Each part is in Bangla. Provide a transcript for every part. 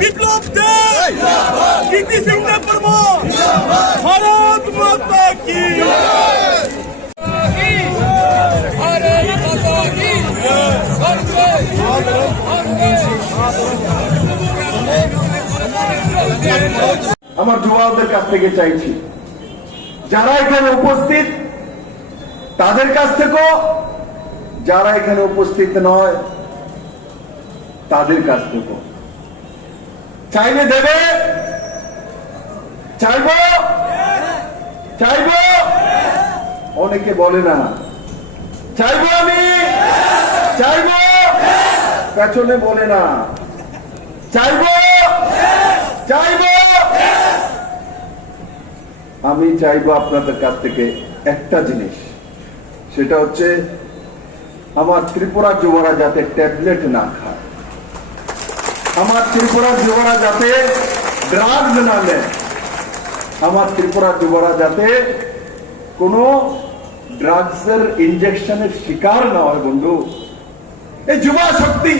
বিপ্লব দেব কীর্তি সিং দেব বর্মা ভারত মাতা কি আমার যুবকদের কাছ থেকে চাইছি, যারা এখানে উপস্থিত তাদের কাছ থেকেও, যারা এখানে উপস্থিত নয় তাদের কাছ থেকেও চাইলে দেবে, চাইব চাইব অনেকে বলে না, চাইব আমি, চাইব পেছনে বলে না, চাইব চাইব আমি চাইব আপনাদের কাছ থেকে একটা জিনিস, সেটা হচ্ছে আমার ত্রিপুরা যুবরা যাতে ট্যাবলেট না খায়, আমার ত্রিপুরা যুবরা যাতে ড্রাগস না নেয়, আমার ত্রিপুরা যুবরা যাতে কোনো ড্রাগসের ইনজেকশনের শিকার না হয়। বন্ধু, এই যুবা শক্তি,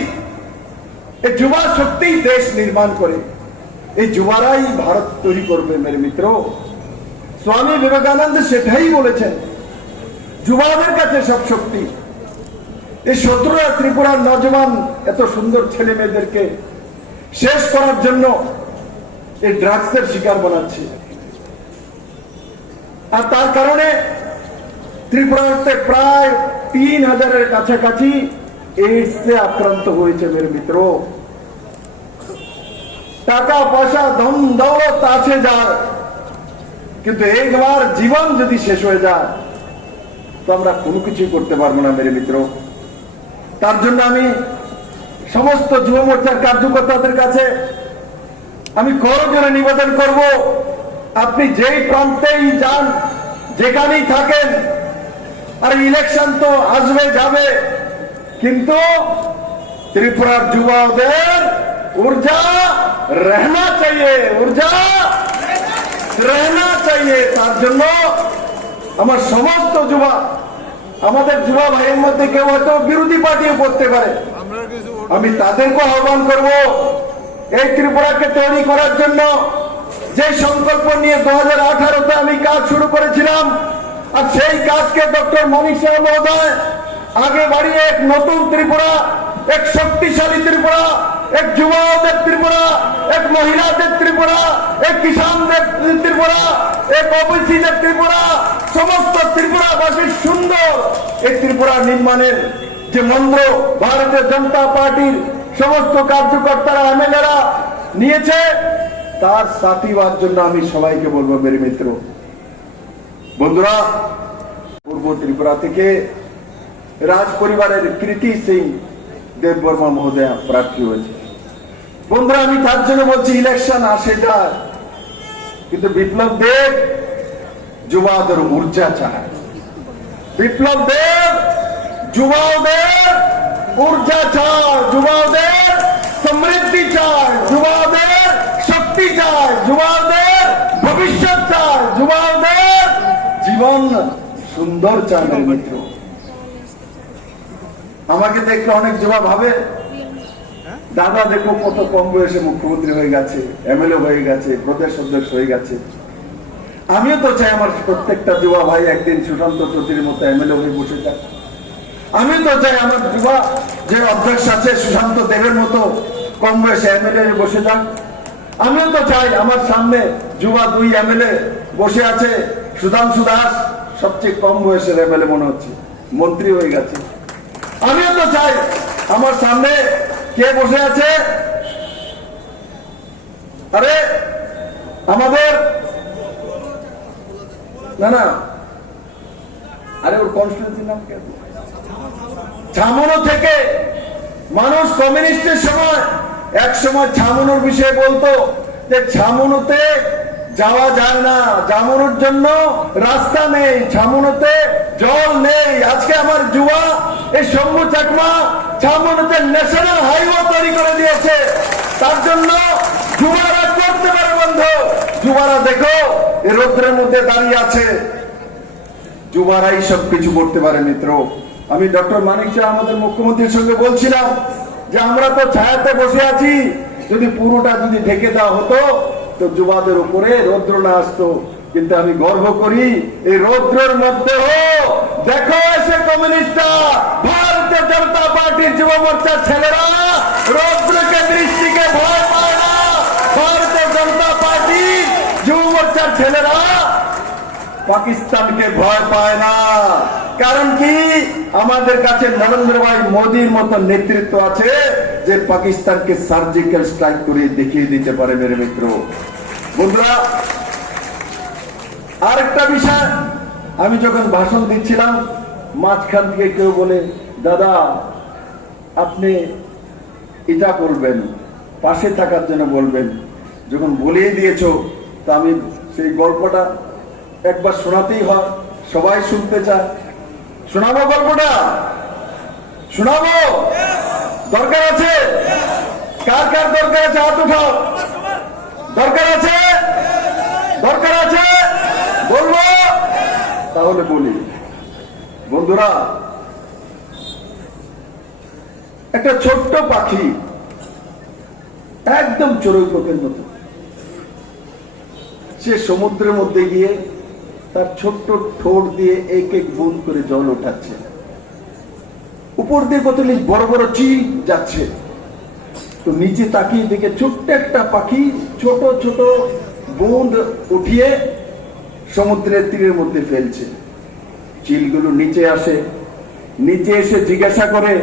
এই যুবা শক্তি দেশ নির্মাণ করে, এই যুবারাই ভারত তৈরি করবে। মেরে মিত্র, স্বামী বিবেকানন্দ সেটাই বলেছেন, যুবাদের কাছে সব শক্তি। এই 17 ত্রিপুরার নজওয়ান এত সুন্দর ছেলে মেয়েদেরকে শেষ করার জন্য এই ড্রাগসের শিকার বানাচ্ছে, আর তার কারণে ত্রিপুরাতে প্রায় 3000-এর কাছাকাছি এইডসে আক্রান্ত হয়েছে। মেরে মিত্র, টাকা পয়সা ধন দৌলত আছে যায়, কিন্তু একবার জীবন যদি শেষ হয়ে যায় তো আমরা কোনো কিছু করতে পারবো না। মেরে মিত্র, তার জন্য আমি সমস্ত যুব মোর্চার কার্যকর্তাদের কাছে আমি করজোড়ে নিবেদন করব, আপনি যেই প্রান্তেই যান, যেখানেই থাকেন, আর ইলেকশন তো আসবে যাবে, কিন্তু ত্রিপুরার যুবকদের ऊर्जा रहना चाहिए, ऊर्जा रहना चाहिए। তার জন্য আমার সমস্ত যুবা, আমাদের যুবা ভাইয়ের মধ্যে কেউ হয়তো বিরোধী পার্টিও করতে পারে, আমি তাদেরকে আহ্বান করব, এই ত্রিপুরাকে তৈরি করার জন্য যে সংকল্প নিয়ে 2018-তে আমি কাজ শুরু করেছিলাম, আর সেই কাজকে ডক্টর মনীষ শাহ মহোদয় আগে বাড়িয়ে এক নতুন ত্রিপুরা, এক শক্তিশালী ত্রিপুরা, এক যুবকদের ত্রিপুরা, এক মহিলাদের ত্রিপুরা, এক কিষানদের ত্রিপুরা, এক ওবিসিদের ত্রিপুরা, সমস্ত ত্রিপুরাবাসীর সুন্দর এই ত্রিপুরা নির্মাণের যে মন্ত্র ভারতীয় জনতা পার্টির সমস্ত কার্যকর্তারা, এমএলএরা নিয়েছে, তার সাথী হওয়ার জন্য আমি সবাইকে বলবো। মেরে মিত্র, বন্ধুরা, পূর্ব ত্রিপুরা থেকে রাজ পরিবারের কীর্তি সিং দেব বর্মা মহোদয় প্রার্থী হয়েছে। বন্ধুরা, আমি তার জন্য বলছি, ইলেকশন আসে যায়, কিন্তু বিপ্লব দেব যুবাদের ऊर्जा চায়, বিপ্লব দেব যুবাদের ऊर्जा চায়, যুবাদের সমৃদ্ধি চায়, যুবাদের শক্তি চায়, যুবাদের ভবিষ্যৎ চায়, যুবাদের জীবন সুন্দর চায়। মিত্র, আমাকে দেখলে অনেক যুবা ভাবে, দাদা দেখো কত কম বয়সে মুখ্যমন্ত্রী হয়ে গেছে, এমএলএ হয়ে গেছে, প্রদেশ অধ্যক্ষ হয়ে গেছে। আমিও তো চাই আমার প্রত্যেকটা যুবা ভাই একদিন সুশান্ত চৌধুরীর মতো এমএলএ হয়ে বসে যাক। আমিও তো চাই আমার যুবা যে অধ্যক্ষ আছে সুশান্ত দেবের মতো কম বয়সে এমএলএ বসে যাক। আমিও তো চাই আমার সামনে যুবা 2 এমএলএ বসে আছে, সুধাংশু দাস সবচেয়ে কম বয়সের এমএলএ মনে হচ্ছে, মন্ত্রী হয়ে গেছে। আমিও তো চাই আমার সামনে কে বসে আছে, আরে আমাদের না আরে ওর কনস্টিটিউন্সির নাম কে, ছামনো থেকে মানুষ কমিউনিস্টের সময় এক সময় ছামনুর বিষয়ে বলতো যে ছামনুতে যাওয়া যায় না, ছামনুর জন্য রাস্তা নেই, ছামনুতে জল নেই। আজকে আমার যুবা এই শম্ভু চাকমা ছামনুতে ন্যাশনাল হাইওয়ে তৈরি করে দিয়েছে। তার জন্য যুবারা করতে পারে বন্ধু। যুবারা দেখো এই রৌদ্রের মধ্যে দাঁড়িয়ে আছে, যুবারাই সবকিছু করতে পারে মিত্র। আমি ডক্টর মানিক শাহ আমাদের মুখ্যমন্ত্রীর সঙ্গে বলছিলাম যে আমরা তো ছায়াতে বসে আছি, যদি পুরোটা যদি ঢেকে দেওয়া হতো তো যুবাদের উপরে রৌদ্র না আসতো। কিন্তু আমি গর্ব করি এই রৌদ্রের মধ্যেও দেখো এসে কমিউনিস্টরা, ভারতীয় জনতা পার্টির যুব মোর্চার ছেলেরা রৌদ্রকে দৃষ্টিকে ভয় পায় না। ভারতীয় জনতা পার্টির যুব মোর্চার ছেলেরা পাকিস্তানকে ভয় পায় না। কারণ কি, আমাদের কাছে নরেন্দ্র ভাই মোদীর মতো নেতৃত্ব আছে যে পাকিস্তানকে সার্জিক্যাল স্ট্রাইক করে দেখিয়ে দিতে পারে। মেরে মিত্র বন্ধুরা, আরেকটা বিষয়, আমি যখন ভাষণ দিচ্ছিলাম মাঝখান থেকে কেউ বলে, দাদা আপনি এটা বলবেন, পাশে থাকার জন্য বলবেন। যখন বলেই দিয়েছো তা আমি সেই গল্পটা একবার শোনাতেই হয়, সবাই শুনতে চায়। শোনাবো গল্পটা? শোনাবো? দরকার আছে? কার কার দরকার আছে হাত উঠাও। দরকার আছে? দরকার আছে বলবো? তাহলে বলি। বন্ধুরা, একটা ছোট্ট পাখি একদম চড়ুই পোকের মতো, সে সমুদ্রের মধ্যে গিয়ে তার ছোট্ট ঠোঁট দিয়ে এক এক বুঁদ করে জল ওঠাচ্ছে। উপর দিয়ে কতগুলি বড় বড় চিল যাচ্ছে, তো নিচে তাকিয়ে দেখে ছোট্ট একটা পাখি ছোট ছোট বুঁদ উঠিয়ে সমুদ্রের তীরের মধ্যে ফেলছে। চিলগুলো নিচে আসে, নিচে এসে জিজ্ঞাসা করে,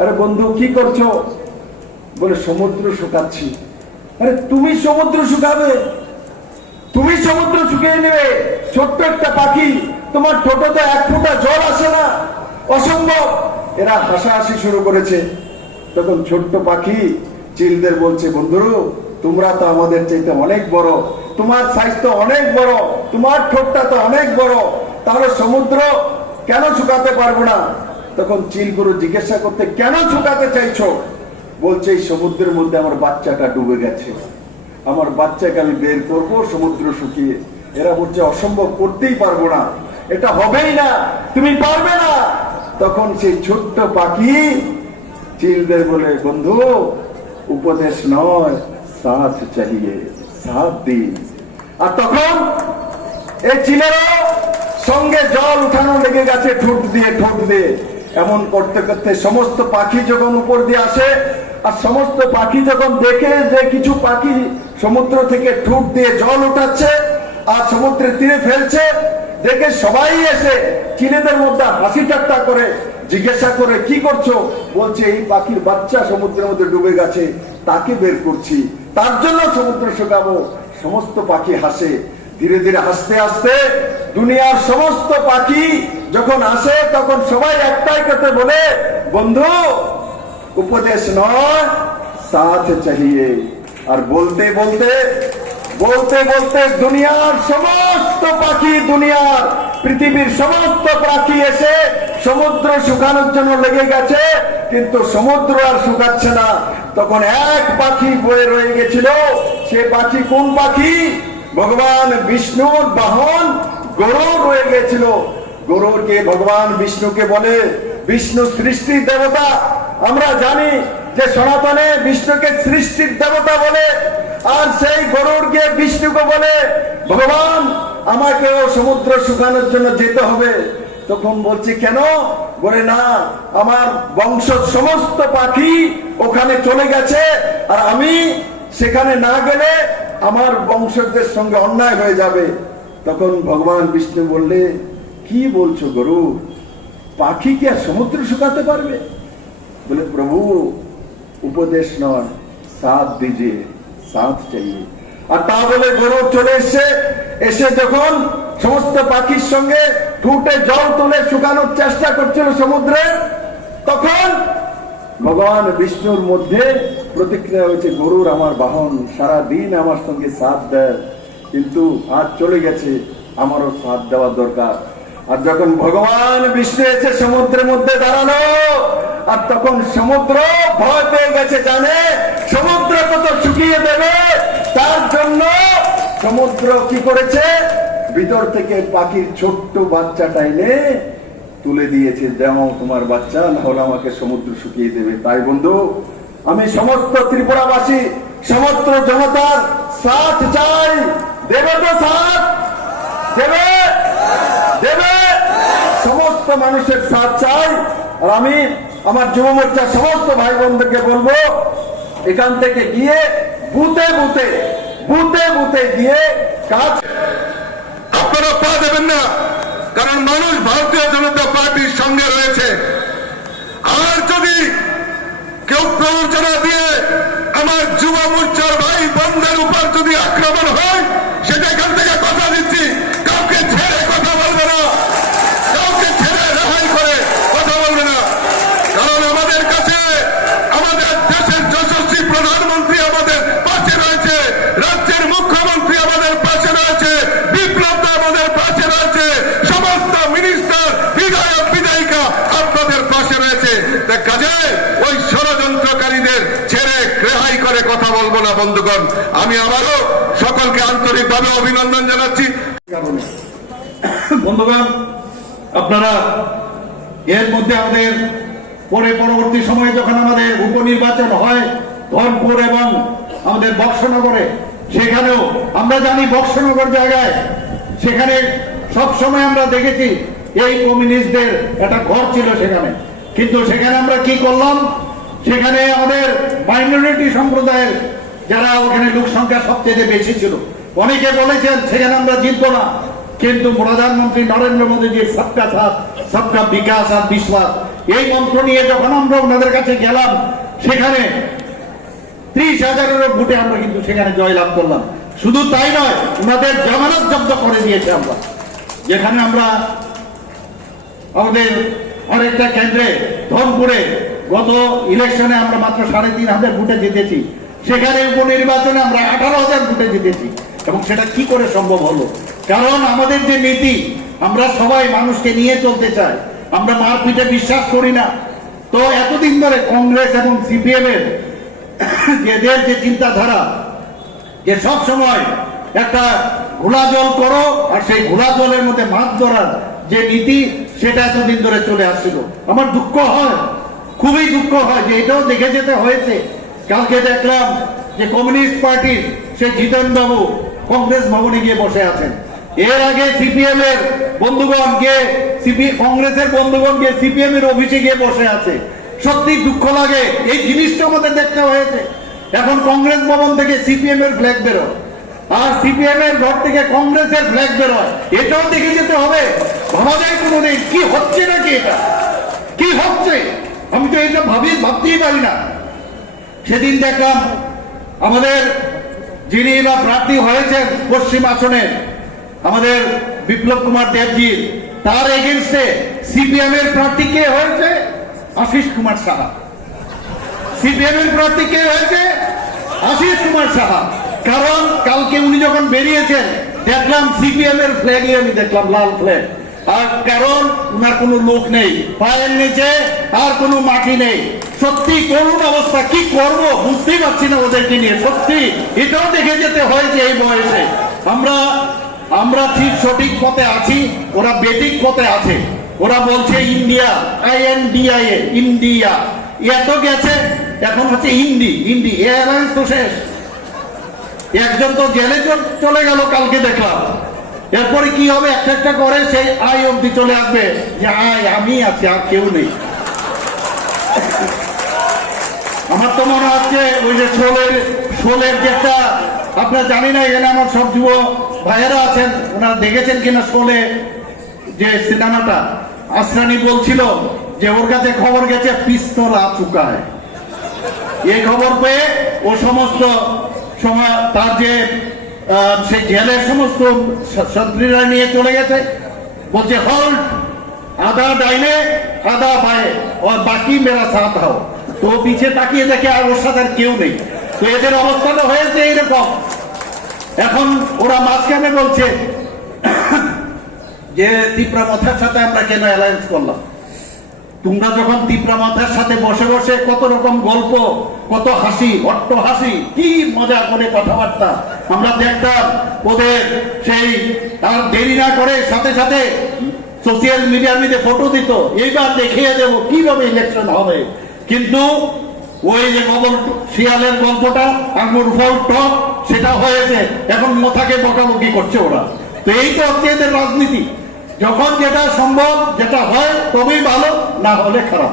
আরে বন্ধু কি করছো? বলে সমুদ্র শুকাচ্ছি। আরে তুমি সমুদ্র শুকাবে? তুমি সমুদ্র শুকিয়ে নেবে? ছোট্ট একটা পাখি, তোমার ঠোঁটে এক ফোঁটা জল আসে না, অসম্ভব। এরা হাসাহাসি শুরু করেছে। তখন ছোট্ট পাখি চিলদের বলছে, বন্ধু তোমরা তো আমাদের চাইতে অনেক বড়, তোমার সাইজ তো অনেক বড়, তোমার ঠোঁটটা তো অনেক বড়, তাহলে সমুদ্র কেন শুকাতে পারবো না? তখন চিলগুলো জিজ্ঞাসা করতে, কেন শুকাতে চাইছো? বলছে এই সমুদ্রের মধ্যে আমার বাচ্চাটা ডুবে গেছে, আমার বাচ্চাকে আমি বের করবো সমুদ্র শুকিয়ে। এরা বলছে অসম্ভব, করতেই পারবো না, এটা হবেই না, তুমি পারবে না। তখন সেই ছোট্ট পাখি চিলদের বলে, বন্ধু উপদেশ নয়, সাথ চাহিয়ে, সাথ দিন। আর তখন এই চিলেরও সঙ্গে জল উঠানো লেগে গেছে ঠোঁট দিয়ে ঠোঁট দিয়ে। এমন করতে করতে সমস্ত পাখি যখন উপর দিয়ে আসে, আর সমস্ত পাখি যখন দেখে যে কিছু পাখি সমুদ্র থেকে ঠোঁট দিয়ে জল উঠাচ্ছে আর সমুদ্রের তীরে ফেলছে, দেখে সবাই এসে চিলেদের মধ্যে হাসি ঠাট্টা করে জিজ্ঞাসা করে, কি করছো? বলছে এই পাখির বাচ্চা সমুদ্রের মধ্যে ডুবে গেছে, তাকে বের করছি, তার জন্য সমুদ্র শুকাবো। সমস্ত পাখি হাসে। ধীরে ধীরে হাসতে হাসতে দুনিয়ার সমস্ত পাখি যখন আসে তখন সবাই একটাই কথা বলে, বন্ধু উপদেশ নয়, সাথ চাহিয়ে। আর বলতে বলতে বলতে বলতে দুনিয়ার সমস্ত পাখি, দুনিয়ার পৃথিবীর সমস্ত পাখি এসে সমুদ্র শুকানোর জন্য লেগে গেছে, কিন্তু সমুদ্র আর শুকাচ্ছে না। তখন এক পাখি বয়ে রয়ে গেছিল। সে পাখি কোন পাখি? ভগবান বিষ্ণুর বাহন গরু রয়ে গেছিল। গরুকে ভগবান বিষ্ণুকে বলে বিষ্ণু সৃষ্টির দেবতা। আমরা জানি যে সনাতনে বিষ্ণুকে সৃষ্টির দেবতা বলে, আর সেই গরুর গিয়ে বিষ্ণুকে বলে, ভগবান আমাকেও সমুদ্র শুকানোর জন্য যেতে হবে। তখন বলছে কেন? বলে না, আমার বংশ সমস্ত পাখি ওখানে চলে গেছে, আর আমি সেখানে না গেলে আমার বংশজদের সঙ্গে অন্যায় হয়ে যাবে। তখন ভগবান বিষ্ণু বললে, কি বলছো গরু, পাখি কি আর সমুদ্র শুকাতে পারবে? বলে প্রভু উপদেশ নয়, সাথ দিজিয়ে, সাথ চাইয়ে। আর তা বলে গরু চলে এসে যখন সমস্ত পাখির সঙ্গে ঠুটে জল তুলে শুকানোর চেষ্টা করছিল সমুদ্রে, তখন ভগবান বিষ্ণুর মধ্যে প্রতিক্রিয়া হয়েছে গরুর আমার বাহন, সারা দিন আমার সঙ্গে সাথ দেয়, কিন্তু আজ চলে গেছে, আমারও সাথ দেওয়ার দরকার। আর যখন ভগবান বিষ্ণু এসে সমুদ্রের মধ্যে দাঁড়ালো, আর তখন সমুদ্র ভয় পেয়ে গেছে, জানে সমুদ্র কত শুকিয়ে দেবে, তার জন্য সমুদ্র কি করেছে, ভিতর থেকে পাখির ছোট্ট বাচ্চাটা এনে তুলে দিয়েছে, যেমন তোমার বাচ্চা, না হলে আমাকে সমুদ্র শুকিয়ে দেবে। তাই বন্ধু, আমি সমস্ত ত্রিপুরাবাসী, সমস্ত জনতার সাথ চাই। দেবে তো সাথ? দেবে? দেবে? সমস্ত মানুষের সাথ চাই। আর আমি আমার যুব মোর্চার সমস্ত ভাই বোনদেরকে বলবো, এখান থেকে গিয়ে বুথে বুথে বুথে বুথে গিয়ে কাজ আপনারা পা দেবেন না, কারণ মানুষ ভারতীয় জনতা পার্টির সঙ্গে রয়েছে। আর যদি কেউ প্ররোচনা দিয়ে আমার যুব মোর্চার ভাই বোনদের উপর যদি আক্রমণ হয়, সেটা এখান থেকে কথা দিচ্ছি, কাউকে ছেড়ে কথা বলবে না, কাউকে ছেড়ে রেহাই করে কথা বলবে না। কারণ আমাদের কাছে আমাদের দেশের যশস্বী প্রধানমন্ত্রী আমাদের পাশে রয়েছে, রাজ্যের মুখ্যমন্ত্রী আমাদের পাশে রয়েছে, বিপ্লব আমাদের পাশে রয়েছে, সমস্ত মিনিস্টার, বিধায়ক বিধায়িকা আপনাদের পাশে রয়েছে। কাজে ওই ষড়যন্ত্রকারীদের ছেড়ে রেহাই করে কথা বলবো না। বন্ধুগণ, আমি আবারও সকলকে আন্তরিকভাবে অভিনন্দন জানাচ্ছি। বন্ধুগণ, আপনারা এর মধ্যে আমাদের পরবর্তী সময়ে যখন আমাদের উপনির্বাচন হয় ধনপুর এবং আমাদের বক্সনগরে, সেখানেও আমরা জানি বক্সনগর জায়গায় সেখানে সব সময় আমরা দেখেছি এই কমিউনিস্টদের একটা ঘর ছিল সেখানে, কিন্তু সেখানে আমরা কি করলাম, সেখানে আমাদের মাইনরিটি সম্প্রদায়ের যারা ওখানে লোক সংখ্যা সবচেয়ে বেশি ছিল, অনেকে বলেছেন সেখানে আমরা জিতবো না, কিন্তু প্রধানমন্ত্রী নরেন্দ্র মোদীজির সবকা সাথ সবকা বিকাশ আর বিশ্বাস এই মন্ত্র নিয়ে যখন আমরা ওনাদের কাছে গেলাম, সেখানে 30,000-এর ভোটে আমরা কিন্তু সেখানে জয়লাভ করলাম। শুধু তাই নয়, ওনাদের জামানত জব্দ করে দিয়েছে আমরা। যেখানে আমরা আমাদের আরেকটা কেন্দ্রে ধনপুরে গত ইলেকশনে আমরা মাত্র 3,500 ভোটে জিতেছি, সেখানে উপনির্বাচনে আমরা 18,000 ভোটে জিতেছি। এবং সেটা কি করে সম্ভব হলো? কারণ আমাদের যে নীতি, আমরা সবাই মানুষকে নিয়ে চলতে চাই, আমরা মারপিটে বিশ্বাস করি না। তো এতদিন ধরে কংগ্রেস এবং সিপিএম এর এদের যে চিন্তাধারা, যে সব সময় একটা ঘোলা জল করো আর সেই ঘোলা জলের মধ্যে মাছ ধরার যে নীতি, সেটা এতদিন ধরে চলে আসছিল। আমার দুঃখ হয়, খুবই দুঃখ হয় যে এটাও দেখে যেতে হয়েছে। কালকে দেখলাম যে কমিউনিস্ট পার্টির সেই জিতেন বাবু কংগ্রেস ভবনে গিয়ে বসে আছেন। এর আগে সিপিএম এর বন্ধুগণ গিয়ে কংগ্রেসের বন্ধুগণ গিয়ে সিপিএম এর অফিসে গিয়ে বসে আছে। সত্যি দুঃখ লাগে, এই জিনিসটা আমাদের দেখতে হয়েছে। এখন কংগ্রেস ভবন থেকে সিপিএম এর ফ্ল্যাগ বেরোয়, আর সিপিএম এর ঘর থেকে কংগ্রেসের ফ্ল্যাগ বেরোয়, এটাও দেখে যেতে হবে। ভাবা যায় কোনোদিন কি হচ্ছে নাকি, এটা কি হচ্ছে? আমি তো এটা ভাবতেই পারি না। সেদিন দেখলাম আমাদের যিনি বা প্রার্থী হয়েছেন পশ্চিম আসনের আমাদের বিপ্লব কুমার দেবজি, তার এগেনস্টে সিপিএম এর প্রার্থী কে হয়েছে? আশিস কুমার সাহা। সিপিএম এর প্রার্থী কে হয়েছে? আশিস কুমার সাহা। কারণ কালকে উনি যখন বেরিয়েছেন দেখলাম সিপিএম এর ফ্ল্যাগই আমি দেখলাম, লাল ফ্ল্যাগ। আর কারণ উনার কোনো লোক নেই, পায়ের নিচে আর কোনো মাটি নেই। সত্যি করুণ অবস্থা, কি করব বুঝতেই পারছি না ওদেরকে নিয়ে। সত্যি এটাও দেখে যেতে হয়েছে এই বয়সে। আমরা ঠিক সঠিক পথে আছি, ওরা বেঠিক পথে আছে। ওরা বলছে ইন্ডিয়া, INDIA, ইন্ডিয়া এত গেছে, এখন হচ্ছে ইন্ডি এয়ারলাইন্স তো শেষ। একজন তো জেলে চলে গেল কালকে দেখলাম। এরপরে কি হবে? একটা একটা করে সেই আই অব্দি চলে আসবে যে আমি আছি, আর কেউ নেই। আমার তো মনে হচ্ছে ওই যে শোলের যে একটা, আপনারা জানি না, এখানে আমার সব যুব ভাইয়েরা আছেন, ওনারা দেখেছেন কিনা শোলে যে সিনেমাটা। আসরানি বলছিল যে ওর কাছে খবর গেছে পিস্তল আ চুকায়। এই খবর পেয়ে ও সমস্ত সময় তার যে সে জেলের সমস্ত সন্ত্রীরা নিয়ে চলে গেছে, বলছে হল্ট, আধা ডাইনে আধা বায়ে और बाकी मेरा साथ हो। তো পিছে তাকিয়ে দেখে আর ওর সাথে আর কেউ নেই। তো এদের অবস্থাটা হয়েছে এইরকম। এখন ওরা মাঝখানে বলছে যে তিপ্রা মাথার সাথে আমরা কেন অ্যালায়েন্স করলাম। তোমরা যখন তিপ্রা মাথার সাথে বসে বসে কত রকম গল্প, কত হাসি, অট্ট হাসি, কি মজা করে কথাবার্তা আমরা দেখতাম ওদের, সেই আর দেরি না করে সাথে সাথে সোশ্যাল মিডিয়ার মধ্যে ফটো দিত, এইবার দেখিয়ে দেব কিভাবে ইলেকশন হবে। কিন্তু ওই যে গোবর শিয়ালের গল্পটা, আঙুর ফল টক, সেটা হয়েছে। এখন মাথাকে বকাবকি করছে ওরা। তো এই তো হচ্ছে এদের রাজনীতি। যখন যেটা সম্ভব, যেটা হয় তবেই ভালো, না হলে খারাপ।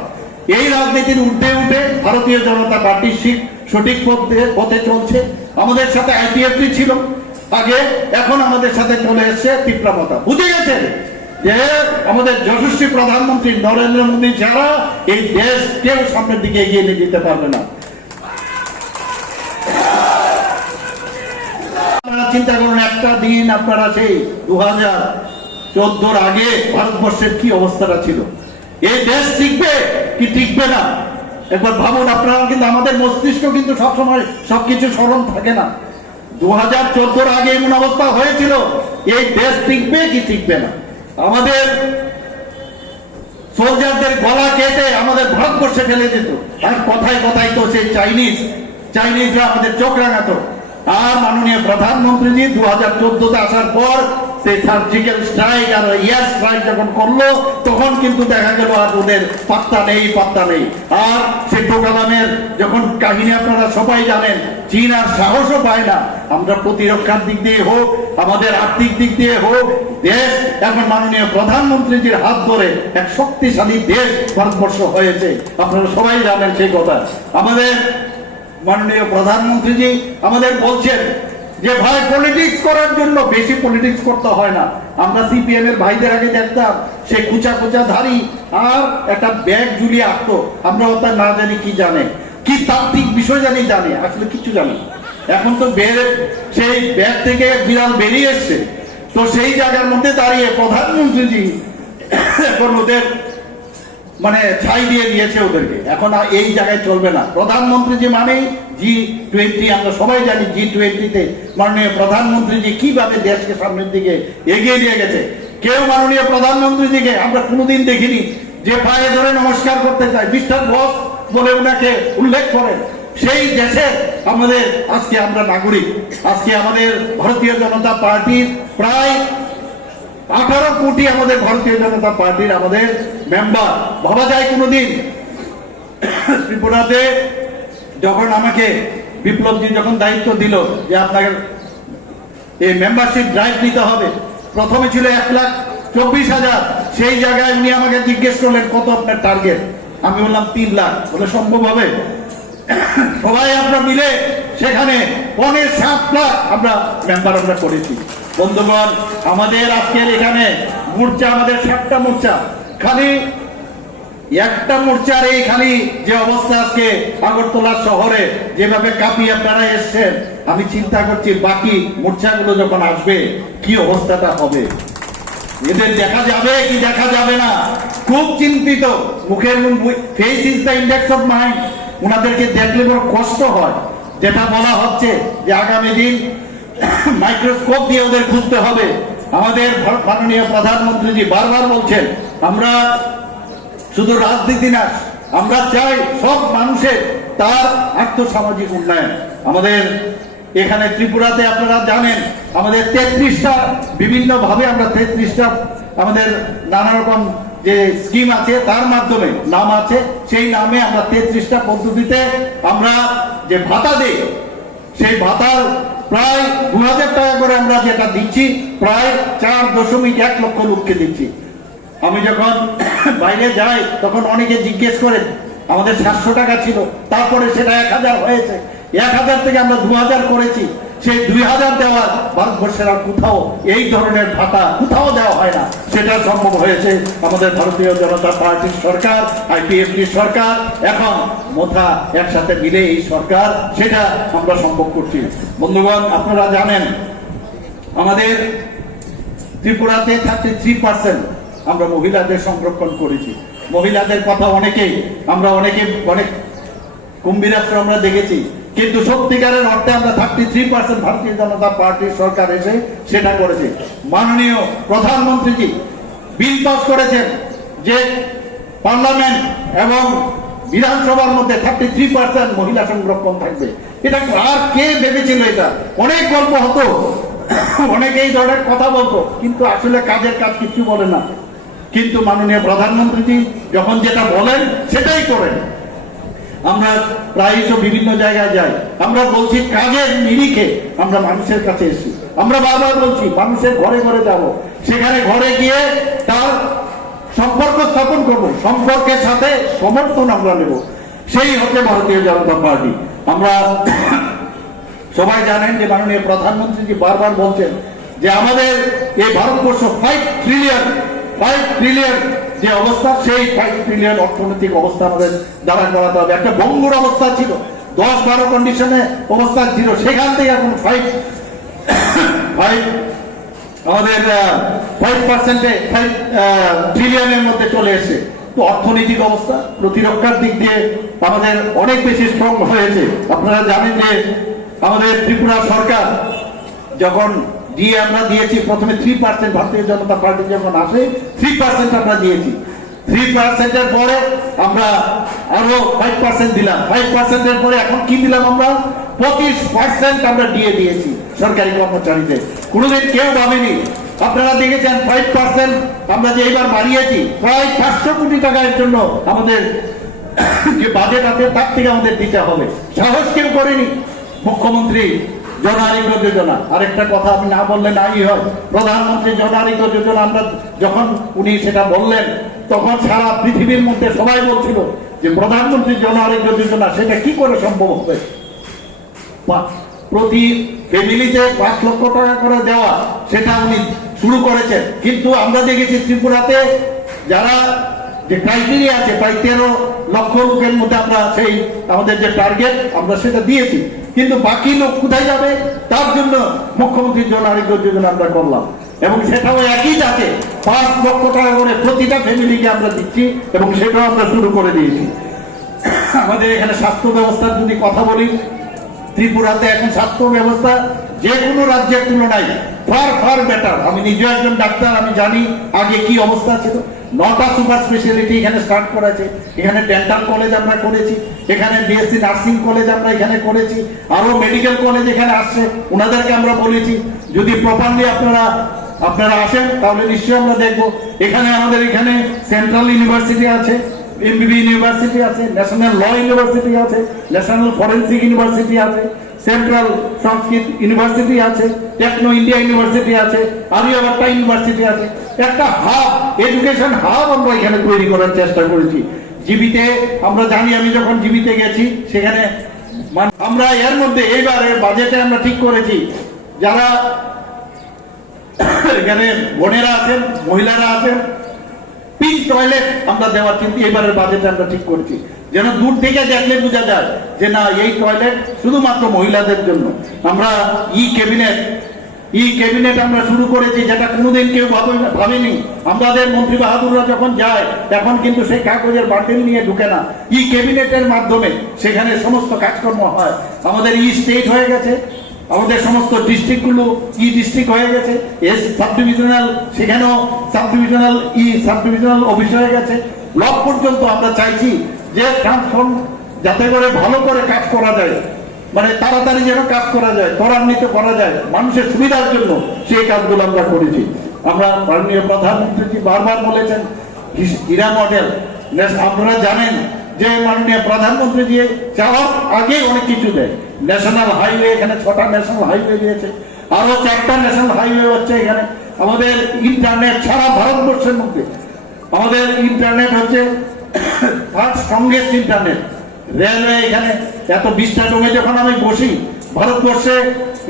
এই রাজনীতির উঠে উঠে ভারতীয় জনতা পার্টি সঠিক পথে চলছে। আমাদের সাথে আইপিএফটি ছিল আগে, এখন আমাদের সাথে চলে এসছে তিপ্রা মাথা। বুঝে গেছে যে আমাদের যশস্বী প্রধানমন্ত্রী নরেন্দ্র মোদী ছাড়া এই দেশ কেউ সামনের দিকে এগিয়ে নিয়ে যেতে পারবে না। আপনারা চিন্তা করুন, একটা দিন আপনারা সেই 2014 আগে ভারতবর্ষের কি অবস্থাটা ছিল। এই দেশ টিকবে কি টিকবে না একবার ভাবুন আপনারা। কিন্তু আমাদের মস্তিষ্ক কিন্তু সবসময় সবকিছু স্মরণ থাকে না। 2014 আগে এমন অবস্থা হয়েছিল, এই দেশ টিকবে কি টিকবে না। আমাদের সোলজারদের গলা কেটে আমাদের ভারতবর্ষে ফেলে দিত। আর কথায় কথায় তো সেই চাইনিজরা আমাদের চোখ রাঙাতো। আর মাননীয় প্রধানমন্ত্রীজি 2014-তে আসার পর সেই সার্জিক্যাল স্ট্রাইক আর এয়ার স্ট্রাইক যখন করলো, তখন কিন্তু দেখা গেল আর ওদের পাত্তা নেই। আর শেখ কালামের যখন কাহিনী আপনারা সবাই জানেন, চীন আর সাহসও পায় না। আমরা প্রতিরক্ষার দিক দিয়ে হোক, আমাদের আর্থিক দিক দিয়ে হোক, দেশ এখন মাননীয় প্রধানমন্ত্রীজির হাত ধরে এক শক্তিশালী দেশ ভারতবর্ষ হয়েছে। আপনারা সবাই জানেন সেই কথা। আমাদের মাননীয় প্রধানমন্ত্রীজি আমাদের বলছেন যে ভাই, পলিটিক্স করার জন্য বেশি পলিটিক্স করতে হয় না। আমরা সিপিএম এর ভাইদের আগে দেখতাম সে কুচা ধারী আর একটা ব্যাগ ঝুলিয়ে আঁকতো। আমরা ওটা না জানি কি জানে, কি তাত্ত্বিক বিষয় জানে, আসলে কিছু জানে। এখন তো সেই ব্যাগ থেকে বিড়াল বেরিয়ে এসছে। তো সেই জায়গার মধ্যে দাঁড়িয়ে প্রধানমন্ত্রীজি এখন ওদের মানে ছাই দিয়ে দিয়েছে ওদেরকে। এখন এই জায়গায় চলবে না। প্রধানমন্ত্রীজি মানেই G20। আমরা সবাই জানি G20-তে মাননীয় প্রধানমন্ত্রীজি কিভাবে দেশকে সামনের দিকে এগিয়ে নিয়ে গেছে। কেউ মাননীয় প্রধানমন্ত্রীজিকে আমরা কোনোদিন দেখিনি যে পায়ে ধরে নমস্কার করতে চায়, মিস্টার বস বলে ওনাকে উল্লেখ করেন। সেই দেশে আমাদের আজকে আমরা নাগরিক। আজকে আমাদের ভারতীয় জনতা পার্টির প্রায় 18 কোটি আমাদের ভারতীয় জনতা পার্টির আমাদের মেম্বার। ভাবা যায় কোনোদিন ত্রিপুরাতে যখন আমাকে বিপ্লবজি যখন দায়িত্ব দিল যে আপনাকে এই মেম্বারশিপ ড্রাইভ নিতে হবে, প্রথমে ছিল 1,24,000। সেই জায়গায় উনি আমাকে জিজ্ঞেস করলেন কত আপনার টার্গেট। আমি বললাম 3 লাখ। বলে সম্ভব হবে? সবাই আমরা মিলে সেখানে 7 লাখ আমরা মেম্বার আমরা করেছি। বন্ধুগণ, আমাদের আজকের এখানে মোর্চা, আমাদের 7টা মোর্চা, খালি একটা মোর্চার এই খালি যে অবস্থা আজকে আগরতলা শহরে যেভাবে কাঁপিয়ে আপনারা এসছেন, আমি চিন্তা করছি বাকি মোর্চাগুলো যখন আসবে কি অবস্থাটা হবে। এদের দেখা যাবে কি দেখা যাবে না, খুব চিন্তিত। মুখের face is the index of mind. ওনাদেরকে দেখলে বড় কষ্ট হয়। যেটা বলা হচ্ছে যে আগামী দিন মাইক্রোস্কোপ দিয়ে ওদের খুঁজতে হবে। আমাদের মাননীয় প্রধানমন্ত্রীজি বারবার বলছেন আমরা শুধু রাজনীতি না, আমরা চাই সব মানুষের তার আর্থসামাজিক উন্নয়ন। আমাদের এখানে ত্রিপুরাতে আপনারা জানেন আমাদের 33টা বিভিন্ন ভাবে আমরা 33টা আমাদের নানা রকম যে স্কিম আছে তার মাধ্যমে নাম আছে, সেই নামে আমরা 33টা পদ্ধতিতে আমরা যে ভাতা দেই, সেই ভাতার প্রায় 2000 টাকা করে আমরা যেটা দিচ্ছি, প্রায় 4.1 লক্ষ লোককে দিচ্ছি। আমি যখন বাইরে যাই তখন অনেকে জিজ্ঞেস করে, আমাদের 700 টাকা ছিল, তারপরে সেটা 1000 হয়েছে, 1000 থেকে আমরা 2000 করেছি। সেই 2000 দেওয়ার ভারতবর্ষের আর কোথাও এই ধরনের ভাতা কোথাও দেওয়া হয় না। সেটা সম্ভব হয়েছে আমাদের ভারতীয় জনতা পার্টির সরকার, আইপিএফটি সরকার, এখন মোথা একসাথে মিলে এই সরকার, সেটা আমরা সম্ভব করছি। বন্ধুগণ, আপনারা জানেন আমাদের ত্রিপুরাতে 33% আমরা মহিলাদের সংরক্ষণ করেছি। মহিলাদের কথা অনেক কুম্ভীরাস্ত্র আমরা দেখেছি, কিন্তু সত্যিকারের অর্থে আমরা 33% ভারতীয় জনতা পার্টির সরকার এসে সেটা করেছে। মাননীয় প্রধানমন্ত্রীজি বিল পাস করেছেন যে পার্লামেন্ট এবং বিধানসভার মধ্যে 33% মহিলা সংরক্ষণ থাকবে। এটা আর কে ভেবেছিল? এটা অনেক গল্প হতো, অনেকেই ধরনের কথা বলতো, কিন্তু আসলে কাজের কাজ কিছু বলে না। কিন্তু মাননীয় প্রধানমন্ত্রীজি যখন যেটা বলেন সেটাই করেন। আমরা প্রায়শই বিভিন্ন জায়গায় যাই, আমরা বলছি কাজের নিরিখে আমরা মানুষের কাছে এসেছি। আমরা বারবার বলছি মানুষের ঘরে ঘরে যাব, সেখানে ঘরে গিয়ে তার সম্পর্ক স্থাপন করব, সম্পর্কের সাথে সমর্থন আমরা নেব। সেই হচ্ছে ভারতীয় জনতা পার্টি। আমরা সবাই জানেন যে মাননীয় প্রধানমন্ত্রীজি বারবার বলছেন যে আমাদের এই ভারতবর্ষ 5 ট্রিলিয়ন যে অবস্থা, সেই 5 ট্রিলিয়ন অর্থনৈতিক অবস্থা আমাদের দাঁড়া করাতে হবে। একটা ভঙ্গুর অবস্থা ছিল, 10-12 কন্ডিশনে অবস্থা ছিল, সেখান থেকে এখন 5 আমাদের 5 ট্রিলিয়নের মধ্যে চলে এসে। তো অর্থনৈতিক অবস্থা প্রতিরক্ষার দিক দিয়ে আমাদের অনেক বেশি স্ট্রং হয়েছে। আপনারা জানেন যে আমাদের ত্রিপুরা সরকার যখন আমরা দিয়েছি প্রথমে 3%, ভারতীয় জনতা পার্টি যখন আসে 3% আমরা দিয়েছি। 3% এর পরে আমরা আরো 5% দিলাম। 5% এর পরে এখন কি দিলাম আমরা? 25% আমরা দিয়েছি সরকারি কর্মচারীদের। কোনোদিন কেউ ভাবেনি। আপনারা দেখেছেন 5% আমরা যে এবার বাড়িয়েছি, প্রায় 500 কোটি টাকা এর জন্য আমাদের যে বাজেট আছে তার থেকে আমাদের দিতে হবে। সাহস কেউ করেনি। মুখ্যমন্ত্রী জন আরোগ্য যোজনা, আরেকটা কথা আমি না বললে নাই হয়। প্রধানমন্ত্রী জন আরোগ্য যোজনা আমরা যখন উনি সেটা বললেন, তখন সারা পৃথিবীর মধ্যে সবাই বলছিল যে প্রধানমন্ত্রী জন আরোগ্য যোজনা সেটা কি করে সম্ভব হবে। প্রতি ফ্যামিলিতে 5 লক্ষ টাকা করে দেওয়া, সেটা উনি শুরু করেছেন। কিন্তু আমরা দেখেছি ত্রিপুরাতে যারা যে ক্রাইটেরিয়া আছে, প্রায় 13 লক্ষ লোকের মধ্যে আমরা সেই আমাদের যে টার্গেট আমরা সেটা দিয়েছি, কিন্তু বাকি লোক কোথায় যাবে? তার জন্য মুখ্যমন্ত্রী জন আরোগ্য যোজনা আমরা করলাম, এবং সেটাও একই যাতে 5 লক্ষ টাকা করে প্রতিটা ফ্যামিলিকে আমরা দিচ্ছি, এবং সেটাও আমরা শুরু করে দিয়েছি। আমাদের এখানে স্বাস্থ্য ব্যবস্থার যদি কথা বলি, ত্রিপুরাতে এখন স্বাস্থ্য ব্যবস্থা যে কোনো রাজ্যের তুলনায় ফার বেটার। আমি নিজে একজন ডাক্তার, আমি জানি আগে কি অবস্থা ছিল। 9টা সুপার স্পেশালিটি এখানে স্টার্ট করেছে। এখানে ডেন্টাল কলেজ আমরা করেছি, এখানে বিএসসি নার্সিং কলেজ আমরা এখানে করেছি, আরো মেডিকেল কলেজ এখানে আসছে। ওনাদেরকে আমরা বলেছি যদি প্রপারলি আপনারা আসেন তাহলে নিশ্চয়ই আমরা দেখবো। এখানে আমাদের এখানে সেন্ট্রাল ইউনিভার্সিটি আছে, এমবিবি ইউনিভার্সিটি আছে, ন্যাশনাল ল ইউনিভার্সিটি আছে, ন্যাশনাল ফরেন্সিক ইউনিভার্সিটি আছে, সেন্ট্রাল সংস্কৃত ইউনিভার্সিটি আছে, টেকনো ইন্ডিয়া ইউনিভার্সিটি আছে, আরিয়াভাট্টা ইউনিভার্সিটি আছে। একটা হাব, এডুকেশন হাব আমরা এখানে তৈরি করার চেষ্টা করেছি। জিবিতে আমরা জানি, আমি যখন জিবিতে গেছি সেখানে আমরা এর মধ্যে এইবারের বাজেটে আমরা ঠিক করেছি যারা এখানে বোনেরা আছেন, মহিলারা আছেন, পিঙ্ক টয়লেট আমরা দেওয়ার কিন্তু এবারের বাজেটে আমরা ঠিক করেছি, যেন দূর থেকে দেখলে বোঝা যায় যে না, এই টয়লেট শুধুমাত্র মহিলাদের জন্য। আমরা ই ক্যাবিনেট আমরা শুরু করেছি, যেটা কোনোদিন কেউ ভাবেনি। আমাদের মন্ত্রী বাহাদুররা যখন যায় এখন কিন্তু সেই কাগজের বান্ডিল নিয়ে ঢুকে না, ই ক্যাবিনেটের মাধ্যমে সেখানে সমস্ত কাজকর্ম হয়। আমাদের ই স্টেট হয়ে গেছে, আমাদের সমস্ত ডিস্ট্রিক্টগুলো ই ডিস্ট্রিক্ট হয়ে গেছে, এস সাব ডিভিশনাল, সেখানেও সাব ডিভিশনাল অফিস হয়ে গেছে। ব্লক পর্যন্ত আমরা চাইছি যে ট্রান্সফর্ম যাতে করে ভালো করে কাজ করা যায়, মানে তাড়াতাড়ি যেন কাজ করা যায়, ত্বরান্বিত করা যায় মানুষের সুবিধার জন্য, সেই কাজগুলো আমরা করেছি। আমরা মাননীয় প্রধানমন্ত্রী বারবার বলেছেন হীরা মডেল। আপনারা জানেন যে মাননীয় প্রধানমন্ত্রী দিয়ে যাওয়ার আগে অনেক কিছু দেয়। ন্যাশনাল হাইওয়ে, এখানে 6টা ন্যাশনাল হাইওয়ে দিয়েছে, আরো 4টা ন্যাশনাল হাইওয়ে হচ্ছে এখানে। আমাদের ইন্টারনেট সারা ভারতবর্ষের মধ্যে আমাদের ইন্টারনেট হচ্ছে ফার্স্ট স্ট্রংগেস্ট ইন্টারনেট। রেলওয়ে এখানে এত 20টা ডোমে যখন আমি বসি, ভারতবর্ষে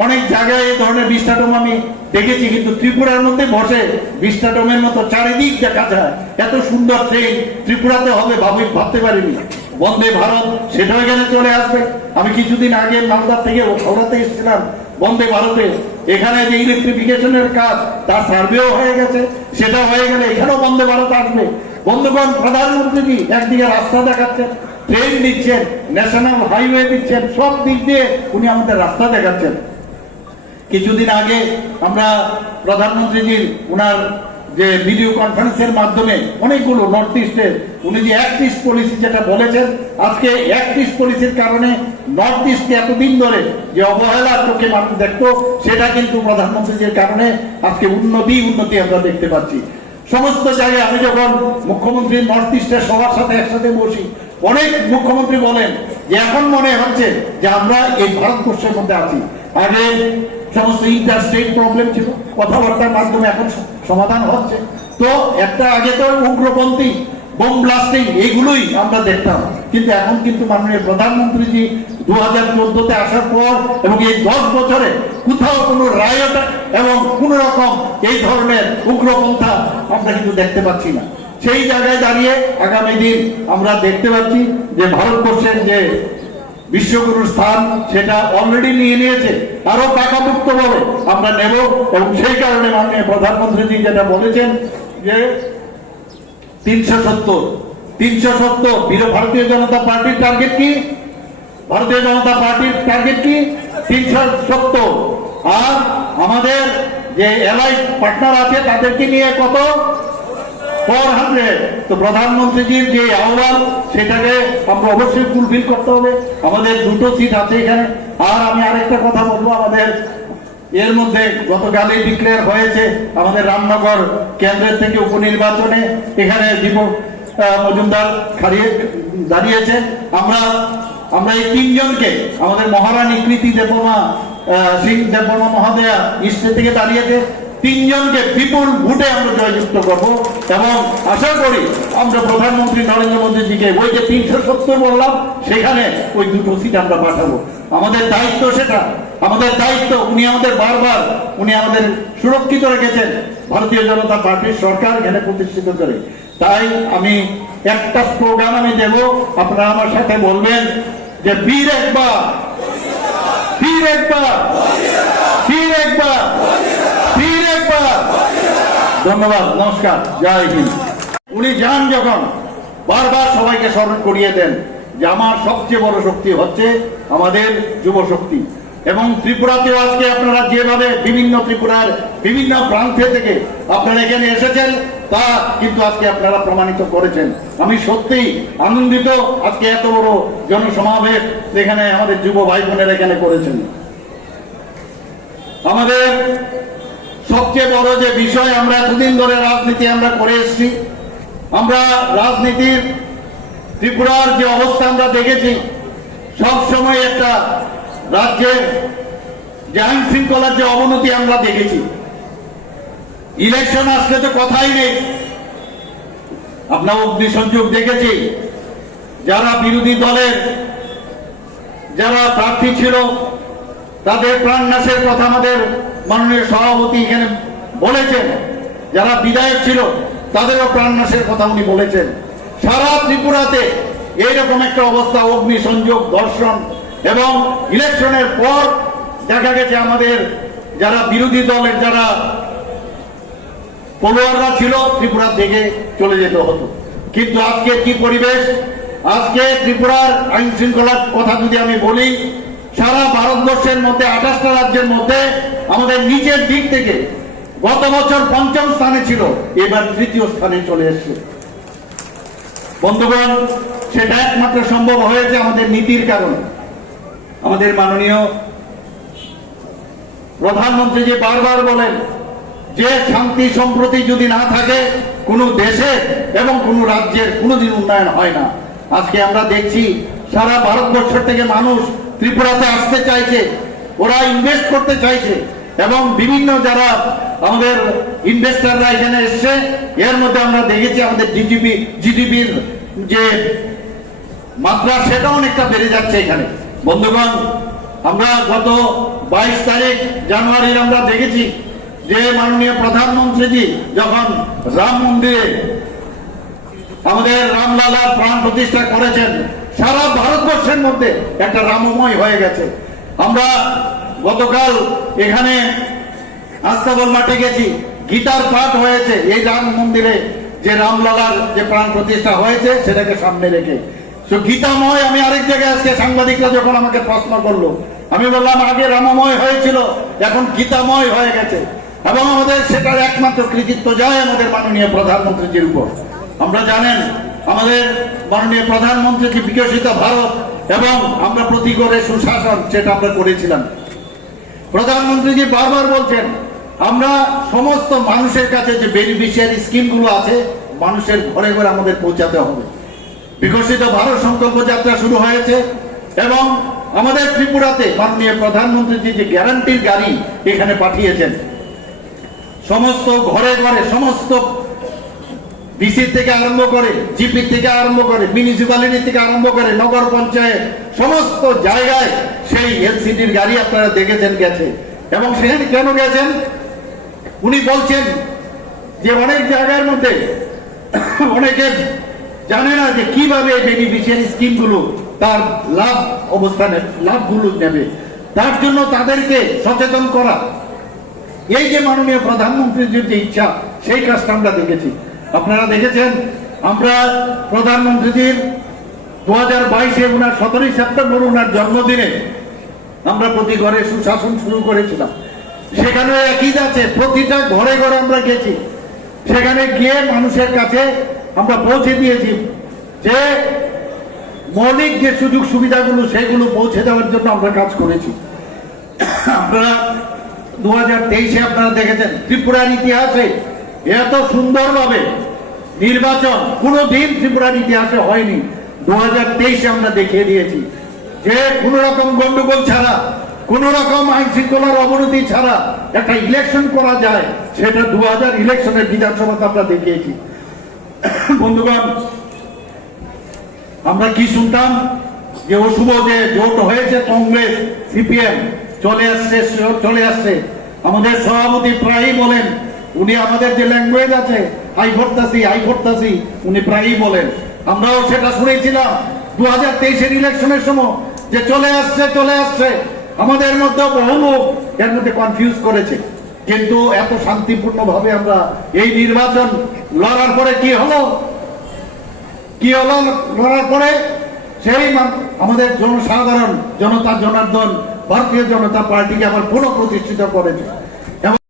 অনেক জায়গায় এই ধরনের 20টা ডোম আমি দেখেছি, কিন্তু ত্রিপুরার মধ্যে বসে 20টা ডোমের মতো চারিদিক দেখা যায়। এত সুন্দর ট্রেন ত্রিপুরাতে হবে ভাবতে পারিনি। বন্দে ভারত সেটাও এখানে চলে আসবে। আমি কিছুদিন আগে মালদা থেকে হাওড়াতে এসেছিলাম বন্দে ভারতে, এখানে যে ইলেকট্রিফিকেশনের কাজ তার সার্ভেও হয়ে গেছে, সেটা হয়ে গেলে এখানেও বন্দে ভারত আসবে। বন্ধুগণ, প্রধানমন্ত্রী একদিকে রাস্তা দেখাচ্ছেন, ট্রেন দিচ্ছেন, ন্যাশনাল হাইওয়ে দিচ্ছেন, সব দিক দিয়ে উনি আমাদের রাস্তা দেখাচ্ছেন। কিছুদিন আগে আমরা প্রধানমন্ত্রীজির উনার যে ভিডিও কনফারেন্সের মাধ্যমে অনেকগুলো নর্থ ইস্টে উনি যে অ্যাক্ট ইস্ট পলিসি যেটা বলেছেন, আজকে অ্যাক্ট ইস্ট পলিসির কারণে নর্থ ইস্টে এতদিন ধরে যে অবহেলার চোখে মানুষ দেখতো, সেটা কিন্তু প্রধানমন্ত্রীজির কারণে আজকে উন্নতি আমরা দেখতে পাচ্ছি সমস্ত জায়গায়। আমি যখন মুখ্যমন্ত্রী নর্থ ইস্টের সবার সাথে একসাথে বসি, অনেক মুখ্যমন্ত্রী বলেন যে এখন মনে হচ্ছে যে আমরা এই ভারতবর্ষের মধ্যে আছি। আগে সমস্ত ইন্টারস্টেট প্রবলেম ছিল, কথাবার্তার মাধ্যমে এখন সমাধান হচ্ছে। তো একটা আগে তো উগ্রপন্থী বোম ব্লাস্টিং এইগুলোই আমরা দেখতাম, কিন্তু এখন কিন্তু মাননীয় প্রধানমন্ত্রীজি 2014-তে আসার পর এবং এই 10 বছরে কোথাও কোনো রায়ট এবং কোন রকম এই ধরনের উগ্রপন্থা আমরা কিন্তু দেখতে পাচ্ছি না। সেই জায়গায় দাঁড়িয়ে আগামী দিন আমরা দেখতে পাচ্ছি যে ভারতবর্ষের যে বিশ্বগুরুর স্থান সেটা অলরেডি নিয়ে নিয়েছে, আরো পাকাপোক্ত ভাবে আমরা নেব। এবং সেই কারণে মাননীয় প্রধানমন্ত্রী যেটা বলেছেন যে 370 ভারতীয় জনতা পার্টির টার্গেট কি? ভারতীয় জনতা পার্টির টার্গেট কি? 370। আর আমাদের যে এলাইড পার্টনার আছে তাদেরকে নিয়ে কত? 400। তো প্রধানমন্ত্রীজির যে আহ্বান সেটাকে আমরা অবশ্যই ফুলফিল করতে হবে। আমাদের 2টো সিট আছে এখানে। আর আমি আরেকটা কথা বলবো, আমাদের এর মধ্যে গতকালই ডিক্লেয়ার হয়েছে আমাদের রামনগর কেন্দ্রের থেকে উপনির্বাচনে এখানে দীপক মজুমদার দাঁড়িয়েছে। আমরা এই 3 জনকে আমাদের মহারানী কৃতি দেববর্মা সিং দেববর্মা মহোদয়া ইস্ট থেকে দাঁড়িয়েছে, 3 জনকে বিপুল ভোটে আমরা জয়যুক্ত করবো। এবং আশা করি আমরা প্রধানমন্ত্রী নরেন্দ্র মোদীজিকে ওই যে 370 বললাম সেখানে ওই 2টো সিট আমরা পাঠাবো। আমাদের দায়িত্ব সেটা, আমাদের দায়িত্ব। উনি আমাদের সুরক্ষিত রেখেছেন ভারতীয় জনতা পার্টির সরকার এখানে প্রতিষ্ঠিত করে। তাই আমি একটা স্লোগান আমি দেব, আপনারা আমার সাথে বলবেন যে বীর একবার, বীর একবার, বীর একবার, বীর একবার। ধন্যবাদ, নমস্কার, জয় হিন্দ। উনি যান যখন বারবার সবাইকে স্মরণ করিয়ে দেন যে আমার সবচেয়ে বড় শক্তি হচ্ছে আমাদের যুব শক্তি। এবং ত্রিপুরাতেও আজকে আপনারা যেভাবে বিভিন্ন ত্রিপুরার বিভিন্ন প্রান্তে থেকে আপনারা এখানে এসেছেন তা কিন্তু আজকে আপনারা প্রমাণিত করেছেন। আমি সত্যিই আনন্দিত আজকে এত বড় জনসমাবেশ এখানে আমাদের যুব ভাই বোনেরা এখানে করেছেন। আমাদের সবচেয়ে বড় যে বিষয়, আমরা এতদিন ধরে রাজনীতি আমরা করে এসেছি, আমরা রাজনীতির ত্রিপুরার যে অবস্থা আমরা দেখেছি, সব সময় একটা রাজ্যের যে আইন শৃঙ্খলার যে অবনতি আমরা দেখেছি। ইলেকশন আসলে তো কথাই নেই, আপনার অগ্নিসংযোগ দেখেছি। যারা বিরোধী দলের যারা প্রার্থী ছিল তাদের প্রাণনাশের কথা আমাদের মাননীয় সভাপতি এখানে বলেছেন। যারা বিধায়ক ছিল তাদেরও প্রাণনাশের কথা উনি বলেছেন। সারা ত্রিপুরাতে এইরকম একটা অবস্থা, অগ্নিসংযোগ, ধর্ষণ। এবং ইলেকশনের পর দেখা গেছে আমাদের যারা বিরোধী দলের যারা পলোয়াররা ছিল ত্রিপুরা থেকে চলে যেতে হতো। কিন্তু আজকে কি পরিবেশ, আজকে ত্রিপুরার আইন শৃঙ্খলার কথা যদি আমি বলি, সারা ভারতবর্ষের মধ্যে 28টা রাজ্যের মধ্যে আমাদের নিচের দিক থেকে গত বছর 5ম স্থানে ছিল, এবার 3য় স্থানে চলে এসছে। বন্ধুগণ, সেটা একমাত্র সম্ভব হয়েছে আমাদের নীতির কারণে। আমাদের মাননীয় প্রধানমন্ত্রী যে বারবার বলেন যে শান্তি সম্প্রতি যদি না থাকে কোনো দেশের এবং কোনো রাজ্যের কোনোদিন উন্নয়ন হয় না। আজকে আমরা দেখছি সারা ভারতবর্ষ থেকে মানুষ ত্রিপুরাতে আসতে চাইছে, ওরা ইনভেস্ট করতে চাইছে। এবং বিভিন্ন যারা আমাদের ইনভেস্টাররা এখানে এসছে, এর মধ্যে আমরা দেখেছি আমাদের জিডিপির যে মাত্রা সেটা অনেকটা বেড়ে যাচ্ছে এখানে। বন্ধুগণ, আমরা গত 22 তারিখ জানুয়ারির আমরা দেখেছি যে মাননীয় প্রধানমন্ত্রীজি যখন রাম মন্দিরে আমাদের রামলালার প্রাণ প্রতিষ্ঠা করেছেন, সারা ভারতবর্ষের মধ্যে একটা রামময় হয়ে গেছে। আমরা গতকাল এখানে আস্তাবল মাঠে গেছি, গীতার পাঠ হয়েছে এই রাম মন্দিরে, যে রামলালার যে প্রাণ প্রতিষ্ঠা হয়েছে সেটাকে সামনে রেখে। তো গীতাময়, আমি আরেক জায়গায় আজকে সাংবাদিকরা যখন আমাকে প্রশ্ন করলো, আমি বললাম আগে রামময় হয়েছিল, এখন গীতাময় হয়ে গেছে। এবং আমাদের সেটার একমাত্র কৃতিত্ব যায় আমাদের মাননীয় প্রধানমন্ত্রীজির উপর। আমরা জানেন আমাদের মাননীয় প্রধানমন্ত্রী যে বিকশিত ভারত এবং আমরা প্রতি করে সুশাসন, সেটা আমরা করেছিলাম। প্রধানমন্ত্রীজি বারবার বলছেন আমরা সমস্ত মানুষের কাছে যে বেনিফিশিয়ারি স্কিমগুলো আছে মানুষের ঘরে ঘরে আমাদের পৌঁছাতে হবে। বিকশিত ভারত সংকল্প যাত্রা শুরু হয়েছে এবং আমাদের ত্রিপুরাতে মাননীয় প্রধানমন্ত্রীজি যে গ্যারান্টির গাড়ি এখানে পাঠিয়েছেন, সমস্ত ঘরে ঘরে, সমস্ত ডিসি থেকে আরম্ভ করে, জিপি থেকে আরম্ভ করে, মিউনিসিপ্যালিটি থেকে আরম্ভ করে, নগর পঞ্চায়েত, সমস্ত জায়গায় সেই এলসিডির গাড়ি আপনারা দেখেছেন গেছে। এবং সেখানে কেন গেছেন উনি বলছেন যে অনেক জায়গার মধ্যে অনেকে জানে না যে কিভাবে বেনিফিশিয়ারি স্কিমগুলো তার লাভগুলো নেবে, তার জন্য তাদেরকে সচেতন করা। এই যে মাননীয় প্রধানমন্ত্রীর যে ইচ্ছা, সেই কাজটা আমরা দেখেছি। আপনারা দেখেছেন আমরা প্রধানমন্ত্রীজির 2022-এ ওনার 17 সেপ্টেম্বর ওনার জন্মদিনে আমরা প্রতি ঘরে সুশাসন শুরু করেছিলাম। সেখানে একই আছে, প্রতিটা ঘরে ঘরে আমরা গেছি, সেখানে গিয়ে মানুষের কাছে আমরা পৌঁছে দিয়েছি যে মৌলিক যে সুযোগ সুবিধাগুলো সেগুলো পৌঁছে দেওয়ার জন্য আমরা কাজ করেছি। আপনারা 2023-এ আপনারা দেখেছেন ত্রিপুরার ইতিহাসে এত সুন্দরভাবে নির্বাচন কোনোদিন ত্রিপুরার ইতিহাসে হয়নি। 2023-এ আমরা দেখিয়ে দিয়েছি যে কোন রকম গন্ডগোল ছাড়া, কোন রকম আইন শৃঙ্খলার অবনতি ছাড়া একটা ইলেকশন করা যায়, সেটা 2000 ইলেকশনের বিধানসভাতে আমরা দেখিয়েছি। বন্ধুগণ, আমরা কি শুনতাম যে অশুভ যে জোট হয়েছে কংগ্রেস সিপিএম চলে আসছে। আমাদের সভাপতি প্রায়ই বলেন, উনি আমাদের যে ল্যাঙ্গুয়েজ আছে আই ভোটতাছি উনি প্রায়ই বলেন। আমরাও সেটা শুনেছিলাম 2023-এর ইলেকশনের সময় যে চলে আসছে। আমাদের মধ্যে বহু লোক এর মধ্যে কনফিউজ করেছে, কিন্তু এত শান্তিপূর্ণ ভাবে আমরা এই নির্বাচন লড়ার পরে কি হলো লড়ার পরে সেই আমাদের জনসাধারণ জনতা জনার্দন ভারতীয় জনতা পার্টিকে আবার পুনঃপ্রতিষ্ঠিত করেছে।